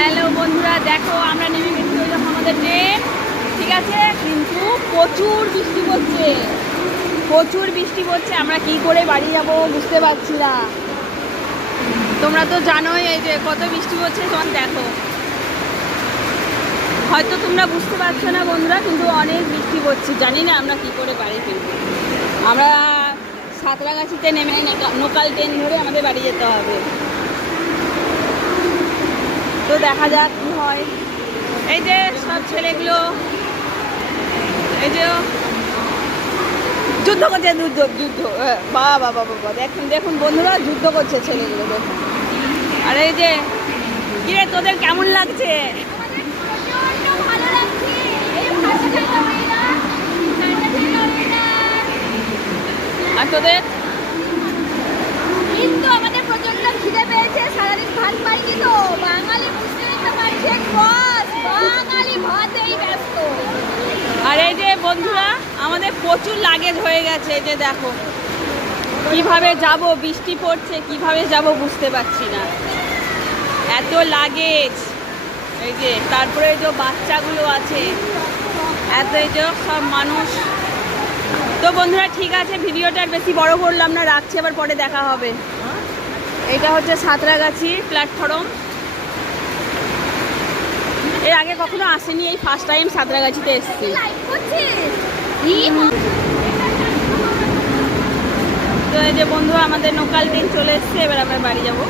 Hello বন্ধুরা, দেখো আমরা নেমে গেছি ওই যখন আমাদের ট্রেন, ঠিক আছে, কিন্তু প্রচুর বৃষ্টি পড়ছে। আমরা কি করে বাড়ি যাব বুঝতে পারছি না। তোমরা তো জানোই এই যে কত বৃষ্টি পড়ছে, তখন দেখো হয়তো তোমরা বুঝতে পারছো না বন্ধুরা, কিন্তু অনেক বৃষ্টি পড়ছে। জানি না আমরা কি করে বাড়ি ফিরবো। আমরা সাঁতরাগাছিতে নেমে লোকাল ট্রেন ধরে আমাদের বাড়ি যেতে হবে। তো দেখা যাক কি হয়। এই যে সব ছেলেগুলো এই যে যুদ্ধ করছে, যুদ্ধ বাবা দেখুন বন্ধুরা, যুদ্ধ করছে ছেলেগুলো, দেখুন। আর এই যে কিরে, তোদের কেমন লাগছে? আর তোদের? কিন্তু আমাদের প্রচন্ড খিদে পেয়েছে, সারাদিন ভাত পাইনি তো। বাঙালি বুঝতেই তো পারছেন বস, বাঙালি ভাতেই ব্যস্ত। আর এই যে বন্ধুরা, আমাদের প্রচুর লাগেজ হয়ে গেছে। এই যে দেখো কিভাবে যাব, বৃষ্টি পড়ছে, কিভাবে যাব বুঝতে পারছি না, এত লাগেজ। এই যে তারপরে যে বাচ্চাগুলো আছে, এত এই যে সব মানুষ। তো বন্ধুরা ঠিক আছে, ভিডিওটা আর বেশি বড় করলাম না, রাখছি, আবার পরে দেখা হবে। এটা হচ্ছে সাঁতরাগাছি প্ল্যাটফর্ম। এর আগে কখনো আসেনি, এই ফার্স্ট টাইম সাঁতরাগাছিতে এসেছি। তো এই যে বন্ধু, আমাদের লোকাল ট্রেন চলে এসছে, এবার আমরা বাড়ি যাবো।